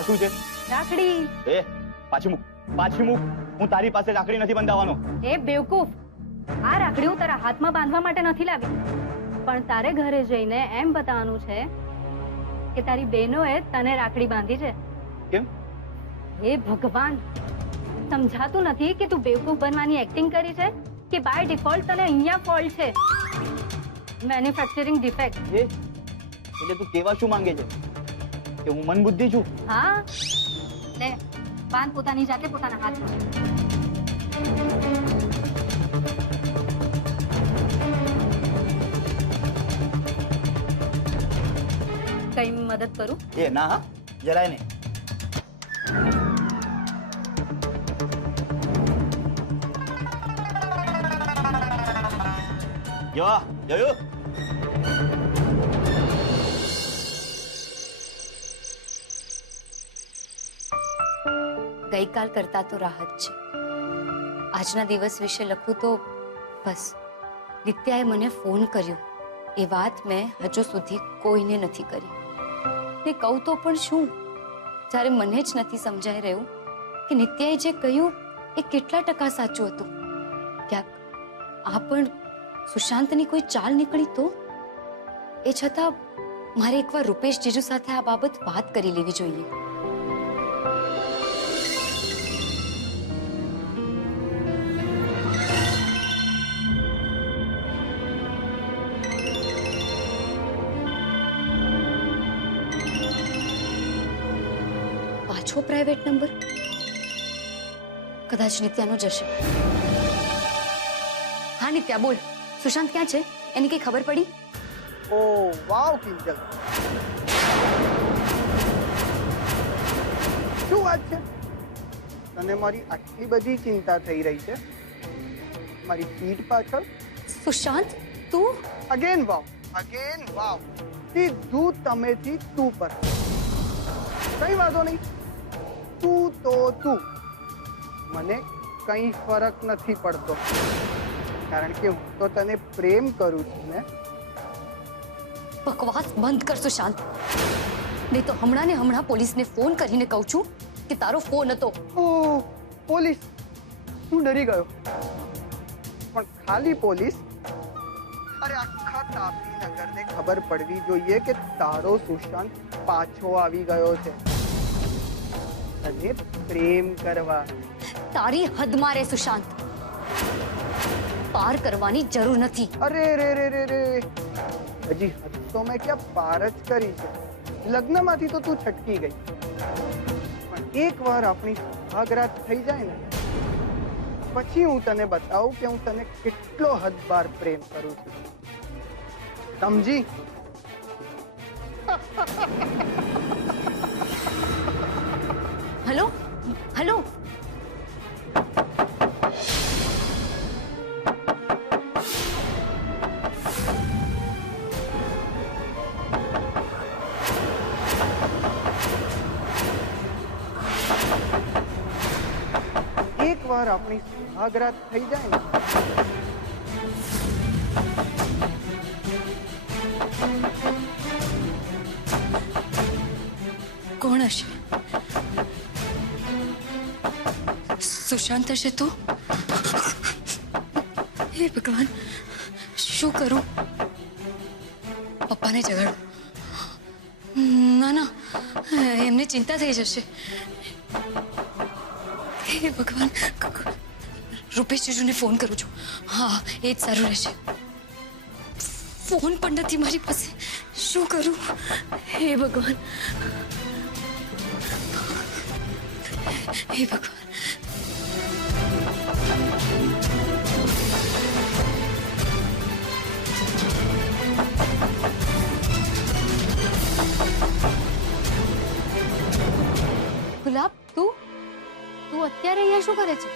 આ શું છે? રાખડી. એ પાછી મૂક, પાછી મૂક. હું તારી પાસે રાખડી નથી બંધાવવાનો. એ બેવકૂફ, આ રાખડી હું તારા હાથમાં બાંધવા માટે નથી લાવી, પણ તારે ઘરે જઈને એમ બતાવવાનું છે કે તારી બહેનોએ તને રાખડી બાંધી છે. કેમ? હે ભગવાન, સમજાતું નથી કે તું બેવકૂફ બનવાની એક્ટિંગ કરી છે કે બાય ડિફોલ્ટ તને અહીંયા ફોલ્ટ છે, મેન્યુફેક્ચરિંગ ડિફેક્ટ. એટલે તું કેવા શું માંગે છે? કે હું મનબુદ્ધિ છું? હા, લે બાંધ પોતાની જાતે પોતાના હાથમાં. કઈ મદદ કરું? એ ના, હા, જરાય નહીં. જોયું? ગઈકાલ કરતા તો રાહત છે. આજના દિવસ વિશે લખું તો બસ નિત્યાએ મને ફોન કર્યો એ વાત મેં હજુ સુધી કોઈને નથી કરી. ને કહું તો પણ શું, જ્યારે મને જ નથી સમજાઈ રહ્યું કે નિત્યાએ જે કહ્યું એ કેટલા ટકા સાચું હતું. ક્યાંક આ પણ સુશાંતની કોઈ ચાલ નીકળી તો? એ છતાં મારે એકવાર રૂપેશ જીજુ સાથે આ બાબત વાત કરી લેવી જોઈએ. પાછો પ્રાઇવેટ નંબર, કદાચ નિત્યાનો જ હશે. હા નિત્યા, બોલ. સુશાંત ક્યાં છે? એની કઈ ખબર પડી? ઓ વાવ કિંજલ, શું વાત છે? તને મારી આટલી બધી ચિંતા થઈ રહી છે મારી પીઠ પાછળ? સુશાંત, તું? અગેન વાવ, અગેન વાવ. સીધું તમેથી તું પર. કઈ વાંધો નહીં, તું તો તું, મને કઈ ફરક નથી પડતો, કારણ કે હું તો તને પ્રેમ કરું છું ને. બકવાસ બંધ કર સુશાંત, નહીં તો હમણાં ને હમણાં પોલીસને ફોન કરીને કહું છું કે તારો ફોન હતો. ઓહ, પોલીસ! હું ડરી ગયો. પણ ખાલી પોલીસ? અરે આખા તાપી નગરને ખબર પડવી જોઈએ કે તારો સુશાંત પાછો આવી ગયો છે અને પ્રેમ કરવા. તારી હદમાં રે સુશાંત, પાર કરવાની જરૂર નથી. અરે રે રે રે રે, હજી હદ તો મેં ક્યાં પાર જ કરી છે. લગ્નમાંથી તો તું છટકી ગઈ, પણ એકવાર આપણી સુહાગરાત થઈ જાય ને પછી હું તને બતાવું કે હું તને કેટલો હદબાર પ્રેમ કરું છું. સમજી? હેલો હેલો, એકવાર આપણી સુહાગરાત થઈ જાય ને કોણ હશે? સુશાંત હશે તો? હે ભગવાન, શું કરું? પપ્પાને જગાડું? ના ના, એમને ચિંતા થઈ જશે. હે ભગવાન, રૂપેશ જીજુને ફોન કરું છું. હા, એ જ સારું રહેશે. ફોન પણ નથી મારી પાસે, શું કરું? હે ભગવાન, હે ભગવાન. ગુલાબ, તું અત્યારે અહીંયા શું કરે છે?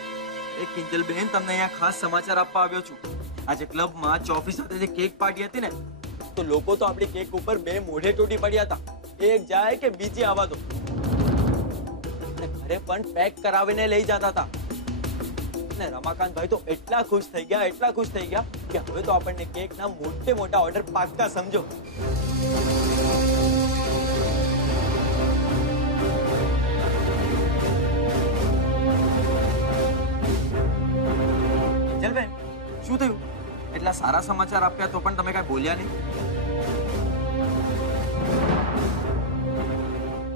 એ કિંજલ બહેન, તમને અહીંયા ખાસ સમાચાર આપવા આવ્યો છું. આજે ક્લબમાં ચોફી સાથે જે કેક પાર્ટી હતી ને, તો લોકો તો આપણી કેક ઉપર બે મોઢે તૂટી પડ્યા હતા. એક જાય કે બીજી આવવા દો. અને ઘરે પણ પેક કરાવીને લઈ જતા હતા. અને રમાકાંતભાઈ તો એટલા ખુશ થઈ ગયા કે હવે તો આપણને કેકના મોટા ઓર્ડર પાક્કા સમજો. આટલા સારા સમાચાર આપ્યા તો પણ તમે કાંઈ બોલ્યા નહીં?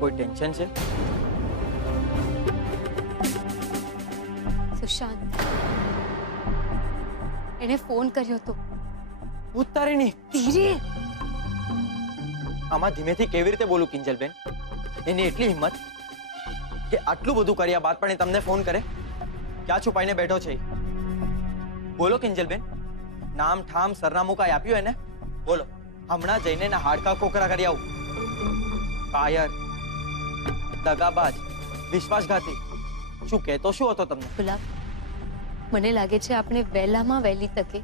કોઈ ટેન્શન છે? સુશાંત એને ફોન કર્યો તો. ઉતારી નહીં. ધીરે. આમાં ધીમેથી કેવી રીતે બોલું કિંજલબેન? એની એટલી હિંમત કે આટલું બધું કર્યા બાદ પણ એ તમને ફોન કરે? ક્યાં છુપાઈને બેઠો છે? બોલો કિંજલબેન, નામ ઠામ સરનામું કાંઈ આપ્યું એને? બોલો, હમણાં જઈને એના હાડકા કોકરા કરી આવું. કાયર, દગાબાજ, વિશ્વાસઘાતી, શું કહેતો શું હતો તમને? ગુલાબ, મને લાગે છે આપણે વહેલામાં વહેલી તકે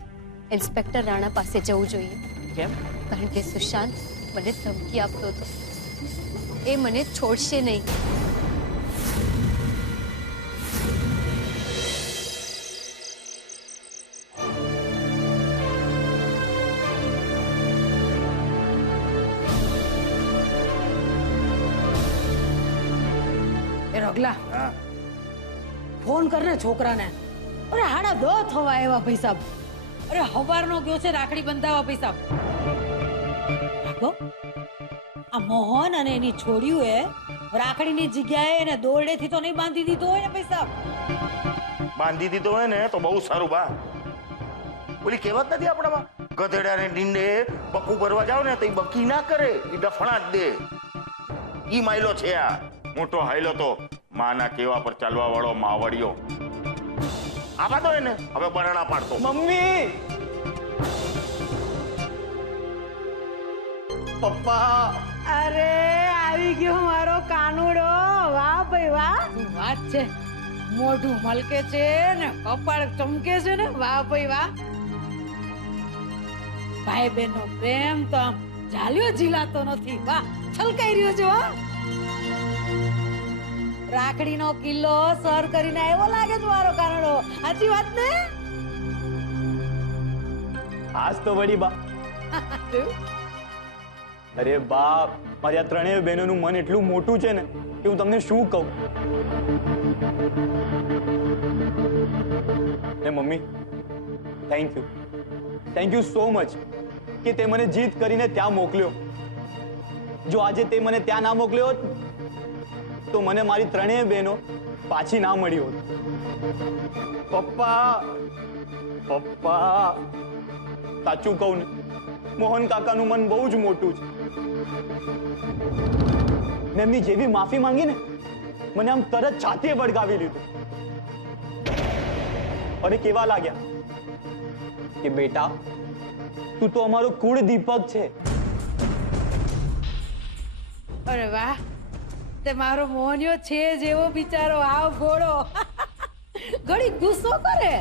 ઇન્સ્પેક્ટર રાણા પાસે જવું જોઈએ. કેમ? કારણ કે સુશાંત મને ધમકી આપતો હતો. એ મને છોડશે નહીં. એ રગલા, ફોન કરને છોકરાને. અરે 10:30 થવા આવ્યા ભાઈ સાહેબ. અરે હવારનો ગયો છે રાખડી બંધાવવા ભાઈ સાહેબ. રાખો, આ મોહન અને એની છોડીઓએ રાખડીની જગ્યાએ એને દોરડેથી તો નહીં બાંધી દીધો હોય ને ભાઈ સાહેબ. બાંધી દીધો હોય ને તો બહુ સારું. બા ઓલી કહેવત નથી આપણામાં, ગધેડાને ડીંડે બકુ ભરવા જાવ ને તો એ બકી ના કરે, એ ડફણા જ દે. ઈ માયલો છે આ મોટો હાયલો તો માના કેવા પર ચાલવા વાળો માવડિયો. આવા દો એને હવે બરણા પાડતો. મમ્મી, પપ્પા. અરે આવી ગયો મારો કાનુડો. વાહ ભાઈ વાહ, શું વાત છે. મોઢું મલકે છે ને કપાળ ચમકે છે ને. વાહ ભાઈ વાહ. ભાઈ બહેન નો પ્રેમ તો આમ ઝાલ્યો ઝીલાતો નથી. વાહ, છલકાઈ રહ્યો છે. રાખડીનો કિલ્લો સર કરીને એવો લાગે છે મારો કાનુડો. સાચી વાત ને? આજ તો વળી બા. અરે બાપ, મારી આ ત્રણેય બહેનોનું મન એટલું મોટું છે ને કે હું તમને શું કહું. ને mummy, thank you so much કે તે મને જીત કરીને ત્યાં મોકલ્યો. જો આજે તે મને ત્યાં ના મોકલ્યો હોત તો મને મારી ત્રણેય બહેનો પાછી ના મળી હોત. પપ્પા, સાચું કહું ને, મોહન કાકાનું મન બહુ જ મોટું છે. મેં એમની જેવી માફી માંગી ને, મને આમ તરત છાતીએ વળગાવી લીધું. અરે કેવા લાગ્યા કે બેટા, તું તો અમારો કુળ દીપક છે. અરે વાહ, તે મારો મોહનિયો છે જેવો બિચારો આવ ઘોડો. ઘડી ગુસ્સો કરે,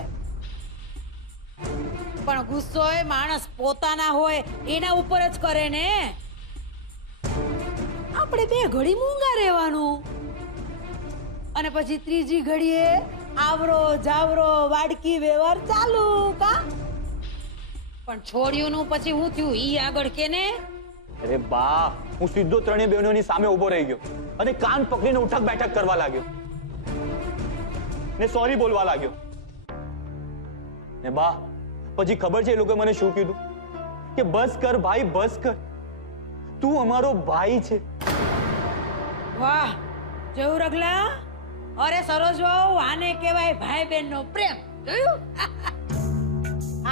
પણ ગુસ્સો એ માણસ પોતાના હોય એના ઉપર જ કરે ને. આપણે બે ઘડી મૂંગા રહેવાનું અને પછી ત્રીજી ઘડીએ આવરો જાવરો વાડકી વ્યવહાર ચાલુ. કા પણ છોડ્યુંનું પછી હું થયું ઈ આગળ કે ને. અરે બા, હું સીધો ત્રણેય બહેનોની સામે ઉભો રહી ગયો અને કાન પકડીને ઉઠક બેઠક કરવા લાગ્યો ને સોરી બોલવા લાગ્યો. ને બા, પછી ખબર છે એ લોકોએ મને શું કીધું? કે બસ કર ભાઈ, બસ કર, તું અમારો ભાઈ છે. વાહ, જોયું રગલા? અરે સરોજ વાવ, આને કહેવાય ભાઈ બહેન નો પ્રેમ. જોયું?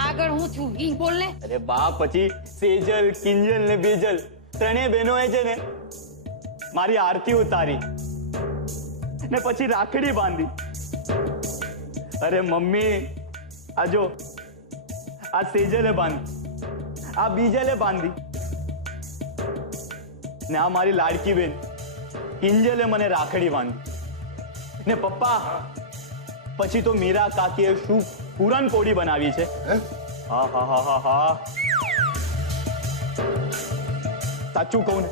આગળ હું છું ઈ બોલ ને. અરે બા, પછી સેજલ, કિંજલ ને બેજલ ત્રણેય બહેનોએ છે ને મારી આરતી ઉતારી ને પછી રાખડી બાંધી. અરે મમ્મી, આ જો, આ સેજલે બાંધી, આ બીજલે બાંધી ને આ મારી લાડકી બેન કિંજલે મને રાખડી બાંધી. ને પપ્પા, પછી તો મીરા કાકીએ શું પૂરણ કોડી બનાવી છે. હા હા હા હા હા, સાચું કહું ને,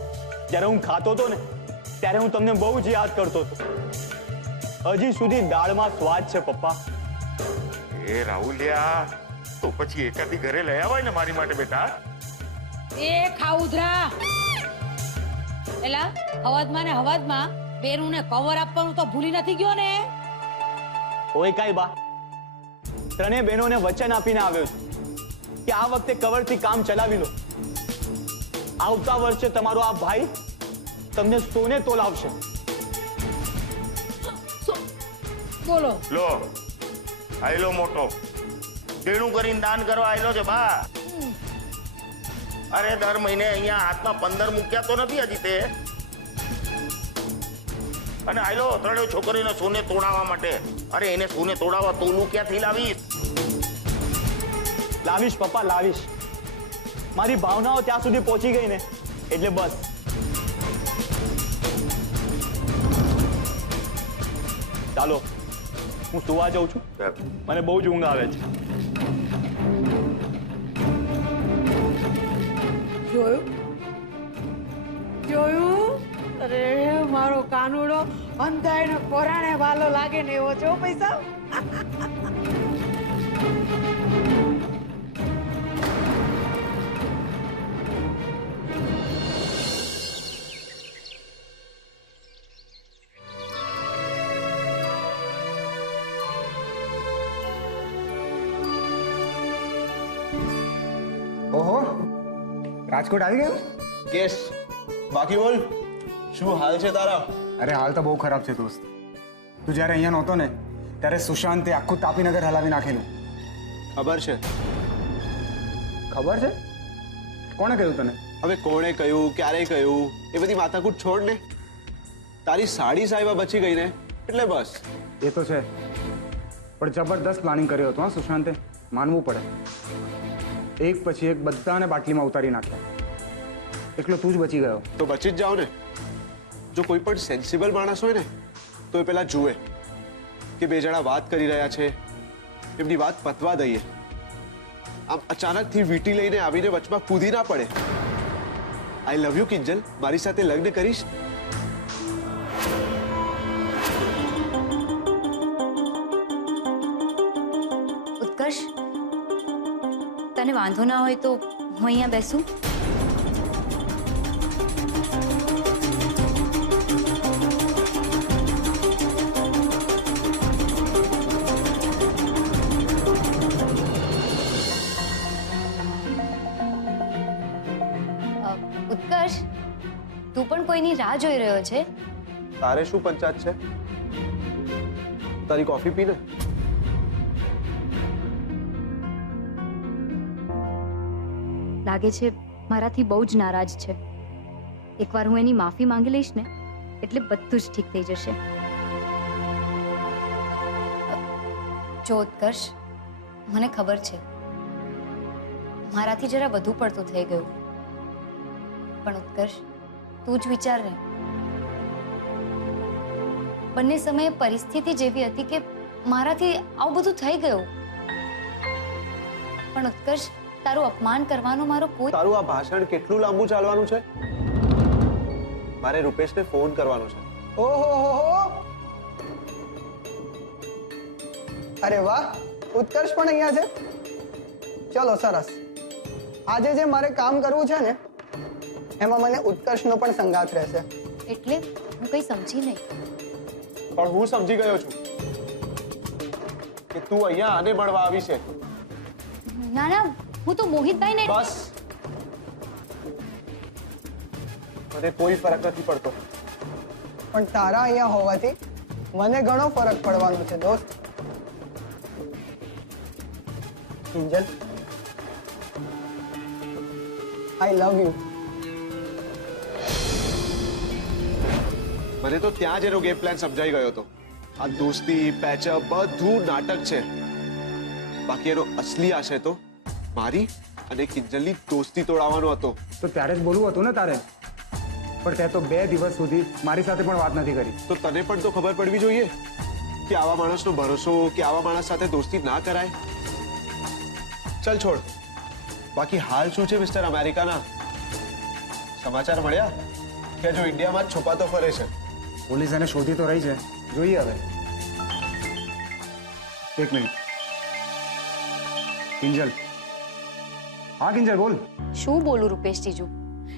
જ્યારે હું ખાતો હતો ને ત્યારે હું તમને બહુ જ યાદ કરતો હતો. હજી સુધી દાળમાં સ્વાદ છે પપ્પા. એ રાહુલિયા, તો પછી એકાદી ઘરે લઈ આવાય ને મારી માટે બેટા. એ ખાઉધરા એલા, હવાદમાં ને હવાદમાં બેનું ને કવર આપવાનું તો ભૂલી નથી ગયો ને. ઓય કાઈ બા, ત્રણેય બહેનોને વચન આપીને આવ્યો છું કે આ વખતે કવરથી કામ ચલાવી લો. આવતા વર્ષે તમારો આ ભાઈ તમને સોને તોલાવશે. બોલો. લો આયલો મોટો દેણું કરીને દાન કરવા આયલો છે બા. અરે દર મહિને અહીંયા હાથમાં 15 મૂક્યા તો નથી હજી તે. અને આયલો ત્રણેય છોકરીને સોને તોડાવવા માટે. અરે એને સોને તોડાવવા તોલું ક્યાંથી લાવીશ? લાવીશ પપ્પા, લાવીશ. મારી ભાવનાઓ ત્યાં સુધી પહોંચી ગઈ ને એટલે બસ. ચાલો હું સુવા જાઉં છું, મને બહુ જ ઊંઘ આવે છે. જોયું અરે મારો કાનુડો અંધાઈને કોરાણે વાલો લાગે ને એવો છો પૈસા. ઓહો રાજકોટ આવી ગયું? કેસ બાકી બોલ, શું હાલ છે તારા? અરે હાલ તો બહુ ખરાબ છે દોસ્ત. તું જ્યારે અહીંયા નહોતો ને ત્યારે સુશાંતે આખું તાપીનગર હલાવી નાખેલું. ખબર છે? ખબર છે? કોણે કહ્યું તને? હવે કોણે કહ્યું, ક્યારે કહ્યું, એ બધી માથાકૂટ છોડ ને. તારી સાડી સાહેબા બચી ગઈ ને એટલે બસ. એ તો છે, પણ જબરદસ્ત પ્લાનિંગ કર્યો હતો હા સુશાંતે, માનવું પડે. એક પછી એક બધાને બાટલીમાં ઉતારી નાખ્યા. એકલો તું જ બચી ગયો. તો બચી જ જાઓ ને. જો કોઈ પણ સેન્સિબલ માણસ હોય ને તો એ પેલા જુએ કે બે જણા વાત કરી રહ્યા છે, એમની વાત પતવા દઈએ. આમ અચાનકથી વીંટી લઈને આવીને વચમાં કૂદી ના પડે. આઈ લવ યુ કિંજલ, મારી સાથે લગ્ન કરીશ? ઉત્કર્ષ, તને વાંધો ના હોય તો હું અહીંયા બેસું? ઉત્કર્ષ, તું પણ કોઈની રાહ જોઈ રહ્યો છે? તારે શું પંચાયત છે? તારી કોફી પીને. લાગે છે મારાથી બહુ જ નારાજ છે. એકવાર હું એની માફી માંગી લઈશ ને એટલે બધું જ ઠીક થઈ જશે. જો ઉત્કર્ષ, મને ખબર છે મારાથી જરા વધુ પડતું થઈ ગયું, પણ ઉત્કર્ષ તું જ વિચાર ને. બંને સમયે પરિસ્થિતિ જેવી હતી કે મારાથી આવું બધું થઈ ગયું, પણ ઉત્કર્ષ તારું અપમાન કરવાનો મારો કોઈ... તારું આ ભાષણ કેટલું લાંબુ ચાલવાનું છે? મારે રૂપેશને ફોન કરવાનો છે. ઓહો, અરે વાહ, ઉત્કર્ષ પણ અહીંયા છે. ચલો સરસ. આજે જે મારે કામ કરવું છે ને એમાં મને ઉત્કર્ષનો પણ સંગાથ રહેશે. એટલે હું કઈ સમજી નહીં. પણ હું સમજી ગયો છું કે તું અહીંયા આને મળવા આવી છે. ના ના, હું તો મોહિતભાઈને... બસ, મને કોઈ ફરક નથી પડતો. પણ તારા અહીંયા હોવાથી મને ઘણો ફરક પડવાનો છે દોસ્ત. કિંજલ, આઈ લવ યુ. મને તો ત્યાં જ એનો ગેમ પ્લાન સમજાઈ ગયો હતો. આ દોસ્તી, પેચઅપ બધું નાટક છે. બાકી એનો અસલી આશય તો મારી અને કિંજલની દોસ્તી તોડાવવાનો હતો. તો ત્યારે જ બોલવું હતું ને તારે, પણ તે તો 2 દિવસ સુધી મારી સાથે પણ વાત નથી કરી. તો તને પણ તો ખબર પડવી જોઈએ કે આવા માણસનો ભરોસો, કે આવા માણસ સાથે દોસ્તી ના કરાય. ચલ છોડ. બાકી હાલ શું છે મિસ્ટર અમેરિકાના? સમાચાર મળ્યા કે જો ઇન્ડિયામાં જ છુપાતો ફરે છે? પોલીસ એને શોધી તો રહી છે, જોઈએ હવે. એક મિનિટ. કિંજલ. હા કિંજલ, બોલ. શું બોલું રૂપેશ જીજુ?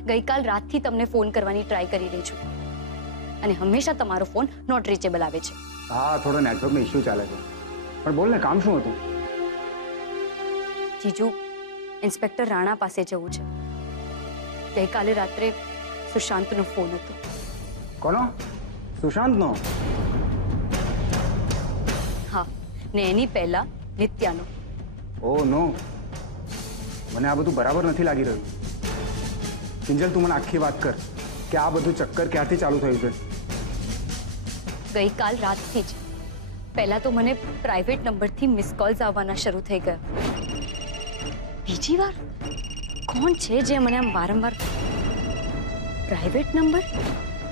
ગઈકાલ રાતથી તમને ફોન કરવાની ટ્રાય કરી રહી છું અને હંમેશા તમારો ફોન નોટ રીચેબલ આવે છે. હા, થોડો નેટવર્કનો ઇશ્યુ ચાલે છે, પણ બોલ ને, કામ શું હતું? જીજુ, ઇન્સ્પેક્ટર રાણા પાસે જવું છે. ગઈકાલે રાત્રે સુશાંતનો ફોન હતો. કોનો? સુશાંતનો? હા, ને એની પહેલા નિત્યાનો. ઓ નો, મને આ બધું બરાબર નથી લાગી રહ્યું. કિંજલ, તું મને આખી વાત કર કે આ બધું ચક્કર ક્યારથી ચાલુ થયું છે? ગઈકાલ રાતથી જ. પહેલા તો મને પ્રાઇવેટ નંબરથી મિસ કોલ્સ આવવાના શરૂ થઈ ગયા. બીજી વાર કોણ છે જે મને આમ વારંવાર પ્રાઇવેટ નંબર?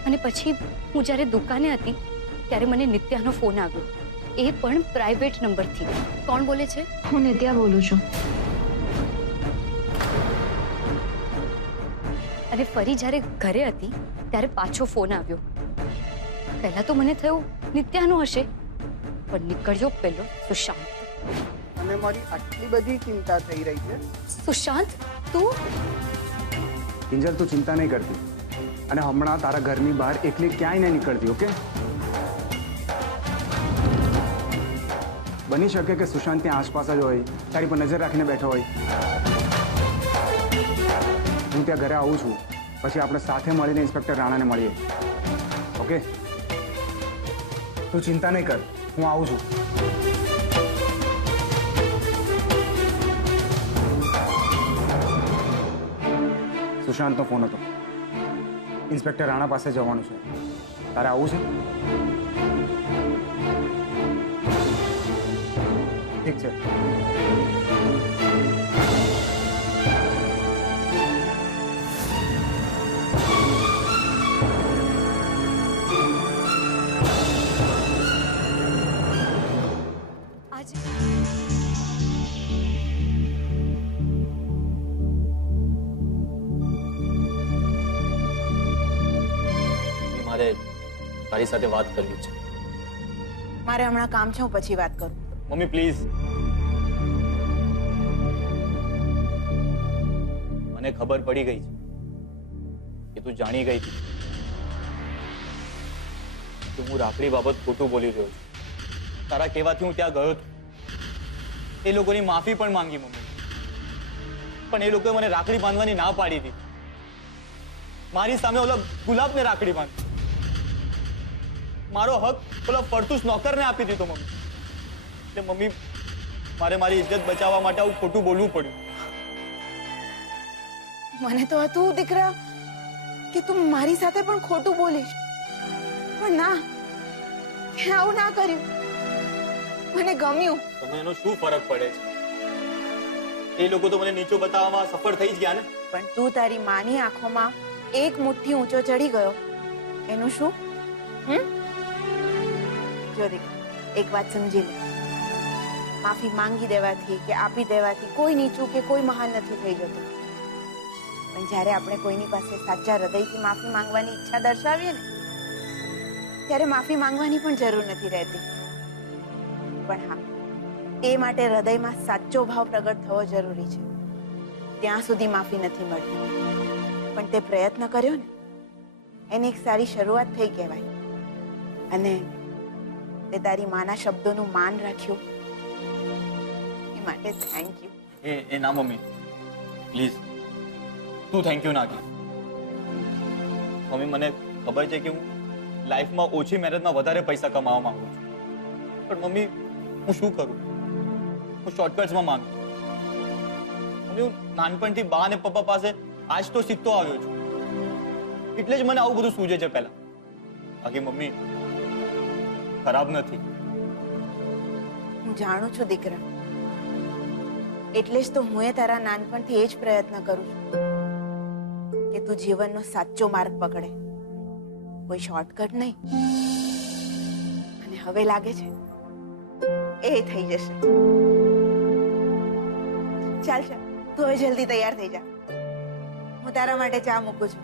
અને પછી હું જ્યારે દુકાને હતી ત્યારે મને નિત્યાનો ફોન આવ્યો, એ પણ પ્રાઇવેટ નંબરથી. કોણ બોલે છે? હું નિત્યા બોલું છું. અને ફરી જ્યારે ઘરે હતી ત્યારે પાછો ફોન આવ્યો. પહેલા તો મને થયું નિત્યાનો હશે, પણ નીકળ્યો પેલો સુશાંત. અને મારી આટલી બધી ચિંતા થઈ રહી છે. સુશાંત, તું? કિંજલ, તું ચિંતા નહીં કરતી અને હમણાં તારા ઘરની બહાર એકલી ક્યાંય નહીં નીકળતી, ઓકે? બની શકે કે સુશાંત ત્યાં આસપાસ જ હોય, તારી પર નજર રાખીને બેઠો હોય. હું ત્યાં ઘરે આવું છું, પછી આપણે સાથે મળીને ઇન્સ્પેક્ટર રાણાને મળીએ, ઓકે? તું ચિંતા નહીં કર, હું આવું છું. સુશાંતનો ફોન હતો. ઇન્સ્પેક્ટર રાણા પાસે જવાનું છે. તારે આવું છે? ઠીક છે. આજે મારે તારી સાથે વાત કરવી છે. મારે હમણાં કામ છે, હું પછી વાત કરું. Mummy please. મને ખબર પડી ગઈ છે કે તું જાણી ગઈ હતી કે હું રાખડી બાબત ખોટું બોલી રહ્યો છું. તારા કહેવાથી હું ત્યાં ગયો હતો. એ લોકોની માફી પણ માંગી મમ્મી, પણ એ લોકોએ મને રાખડી બાંધવાની ના પાડી હતી. મારી સામે ઓલા ગુલાબને રાખડી બાંધી. મારો હક ઓલા ફરતુસ નોકરને આપી દીધો મમ્મી. એટલે મમ્મી, મારે મારી ઇજ્જત બચાવવા માટે આવું ખોટું બોલવું પડ્યું. મને તો હતું દીકરા કે તું મારી સાથે પણ ખોટું બોલીશ, પણ ના, તે આવું ના કર્યું. મને ગમ્યું. તમને એનો શું ફરક પડે છે? એ લોકો તો મને નીચો બતાવવામાં સફળ થઈ જ ગયા ને. પણ તું તારી માની આંખોમાં એક મુઠ્ઠી ઊંચો ચડી ગયો, એનું શું? જો દીકરા, એક વાત સમજી લે. માફી માંગી દેવાથી કે આપી દેવાથી કોઈ નીચું કે કોઈ મહાન નથી થઈ જતું. પણ જ્યારે આપણે કોઈની પાસે સાચા હૃદયથી માફી માંગવાની ઈચ્છા દર્શાવીએ ને, ત્યારે માફી માંગવાની પણ જરૂર નથી રહેતી. પણ હા, એ માટે હૃદયમાં સાચો ભાવ પ્રગટ થવો જરૂરી છે. ત્યાં સુધી માફી નથી મળતી, પણ તે પ્રયત્ન કર્યો ને, એની એક સારી શરૂઆત થઈ કહેવાય. અને તે તારી માના શબ્દોનું માન રાખ્યું, એ માટે થેન્ક યુ. એ ના મમ્મી, પ્લીઝ તું થેન્ક યુ ના કહે. મમ્મી, મને ખબર છે કે હું લાઈફમાં ઓછી મહેનતમાં વધારે પૈસા કમાવા માંગુ છું, પણ મમ્મી હું શું કરું? હું શોર્ટકટ્સમાં માંગુ. મમ્મી, હું નાનપણથી બા અને પપ્પા પાસે આજ તો શીખતો આવ્યો છું, એટલે જ મને આવું બધું સૂજે છે પહેલા. બાકી મમ્મી ખરાબ નથી. હું જાણું છું દીકરા, એટલે જ તો હું તારા નાનપણથી એ જ પ્રયત્ન કરું છું કે તું જીવનનો સાચો માર્ગ પકડે, કોઈ શોર્ટકટ નહીં. અને હવે લાગે છે એ થઈ જશે. ચાલ ચાલ, તું હવે જલ્દી તૈયાર થઈ જા. હું તારા માટે ચા મૂકું છું.